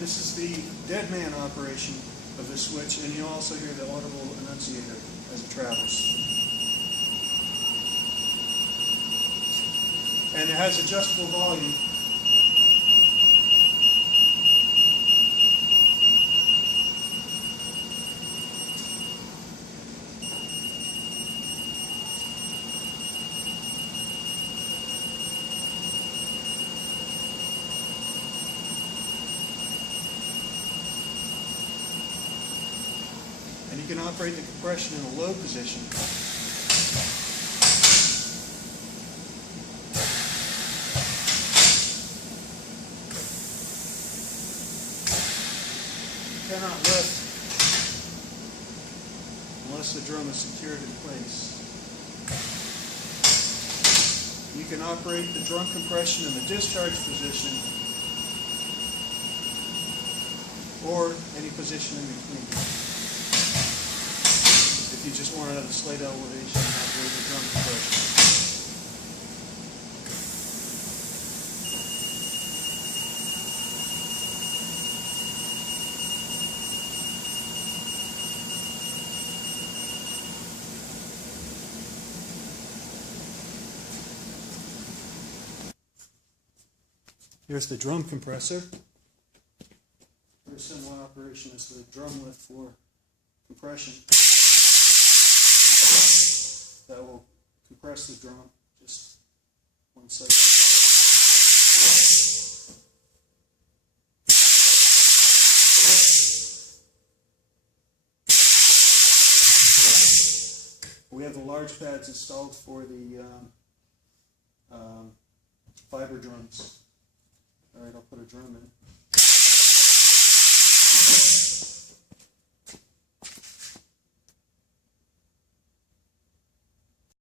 this is the dead man operation of this switch, and you'll also hear the audible annunciator as it travels. And it has adjustable volume. And you can operate the compression in a low position. You cannot lift unless the drum is secured in place. You can operate the drum compression in the discharge position or any position in between. If you just want it at a slight elevation, operate the drum compression. Here's the drum compressor. Very similar operation as the drum lift for compression. That will compress the drum just one second. We have the large pads installed for the fiber drums. All right, I'll put a drum in.